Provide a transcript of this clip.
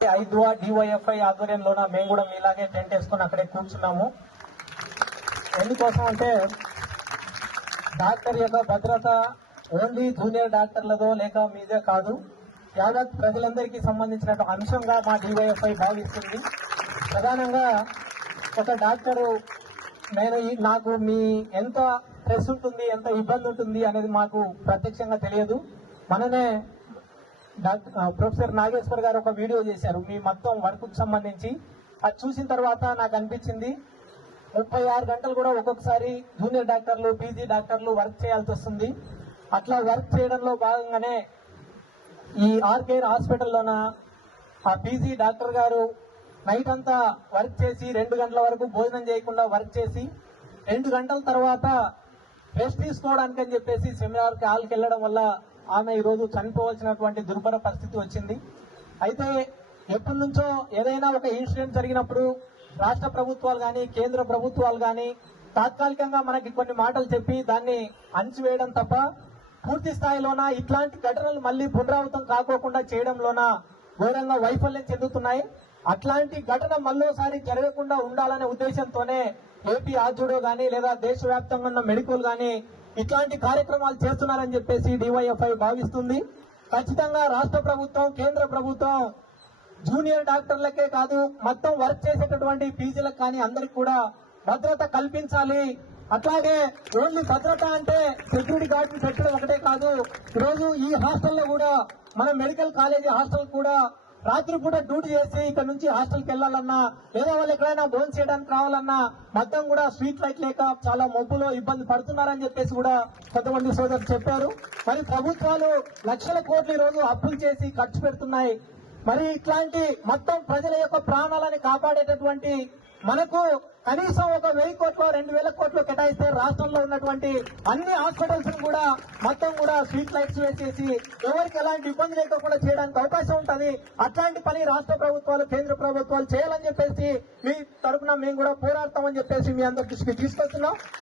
ఐదువా DYFI ఆధ్వర్యంలోన మేము కూడా మీలాగే టెంట్ వేసుకొని అక్కడే కూర్చున్నాము. ఎందుకోసం అంటే డాక్టర్ యొక్క భద్రత ఓన్లీ జూనియర్ డాక్టర్లదో లేక మీదే కాదు, యావత్ ప్రజలందరికీ సంబంధించిన అంశంగా మా డివైఎఫ్ఐ భావిస్తుంది. ప్రధానంగా ఒక డాక్టరు నాకు మీ ఎంత స్ట్రెస్ ఉంటుంది, ఎంత ఇబ్బంది ఉంటుంది అనేది మాకు ప్రత్యక్షంగా తెలియదు. మననే ప్రొఫెసర్ నాగేశ్వర్ గారు ఒక వీడియో చేశారు మీ మొత్తం వర్క్ కు సంబంధించి. అది చూసిన తర్వాత నాకు అనిపించింది 36 గంటలు కూడా ఒక్కొక్కసారి జూనియర్ డాక్టర్లు, పీజీ డాక్టర్లు వర్క్ చేయాల్సి వస్తుంది. అట్లా వర్క్ చేయడంలో భాగంగానే ఈ ఆర్కేర్ హాస్పిటల్లోన ఆ పీజీ డాక్టర్ గారు నైట్ అంతా వర్క్ చేసి 2 గంటల వరకు భోజనం చేయకుండా వర్క్ చేసి 2 గంటల తర్వాత రెస్ట్ తీసుకోవడానికి అని చెప్పేసి సెమినార్ హాల్కి వెళ్లడం వల్ల ఆమె ఈరోజు చనిపోవాల్సినటువంటి దుర్భర పరిస్థితి వచ్చింది. అయితే ఎప్పటి నుంచో ఏదైనా ఒక ఇన్సిడెంట్ జరిగినప్పుడు రాష్ట్ర ప్రభుత్వాలు కానీ కేంద్ర ప్రభుత్వాలు కానీ తాత్కాలికంగా మనకి కొన్ని మాటలు చెప్పి దాన్ని అణచివేయడం తప్ప పూర్తి స్థాయిలోన ఇట్లాంటి ఘటనలు మళ్లీ పునరావృతం కాకోకుండా చేయడంలోన ఘోరంగా వైఫల్యం చెందుతున్నాయి. అట్లాంటి ఘటన మళ్ళోసారి జరగకుండా ఉండాలనే ఉద్దేశంతోనే ఏపీ ఆర్జుడో గానీ లేదా దేశవ్యాప్తంగా ఉన్న మెడికల్ గానీ ఇట్లాంటి కార్యక్రమాలు చేస్తున్నారని చెప్పేసి డివైఎఫ్ఐ భావిస్తుంది. ఖచ్చితంగా రాష్ట్ర ప్రభుత్వం, కేంద్ర ప్రభుత్వం జూనియర్ డాక్టర్లకే కాదు మొత్తం వర్క్ చేసేటటువంటి పీజీలకు కానీ అందరికి కూడా భద్రత కల్పించాలి. అట్లాగే ఓన్లీ భద్రత అంటే సెక్యూరిటీ గార్డ్ని పెట్టడం ఒకటే కాదు, ఈరోజు ఈ హాస్టల్లో కూడా మన మెడికల్ కాలేజీ హాస్టల్ కూడా రాత్రి పూట డ్యూటీ చేసి ఇక్కడ నుంచి హాస్టల్కి వెళ్లాలన్నా లేదా వాళ్ళు ఎక్కడైనా భోజనం చేయడానికి రావాలన్నా మొత్తం కూడా స్ట్రీట్ లైట్ లేక చాలా మబ్బులో ఇబ్బంది పడుతున్నారని చెప్పేసి కూడా కొంతమంది సోదరులు చెప్పారు. మరి ప్రభుత్వాలు లక్షల కోట్లు ఈ రోజు అప్పులు చేసి ఖర్చు పెడుతున్నాయి. మరి ఇట్లాంటి మొత్తం ప్రజల యొక్క ప్రాణాలని కాపాడేటటువంటి మనకు కనీసం ఒక 1000 కోట్లు 2000 కోట్లు కేటాయిస్తే రాష్ట్రంలో ఉన్నటువంటి అన్ని హాస్పిటల్స్ కూడా మొత్తం కూడా స్ట్రీట్ లైట్స్ వేసేసి ఎవరికి ఎలాంటి ఇబ్బంది లేకుండా చేయడానికి అవకాశం ఉంటుంది. అట్లాంటి పని రాష్ట్ర ప్రభుత్వాలు, కేంద్ర ప్రభుత్వాలు చేయాలని చెప్పేసి మీ తరఫున మేము కూడా పోరాడతామని చెప్పేసి మీ అందరి దృష్టికి తీసుకొస్తున్నాం.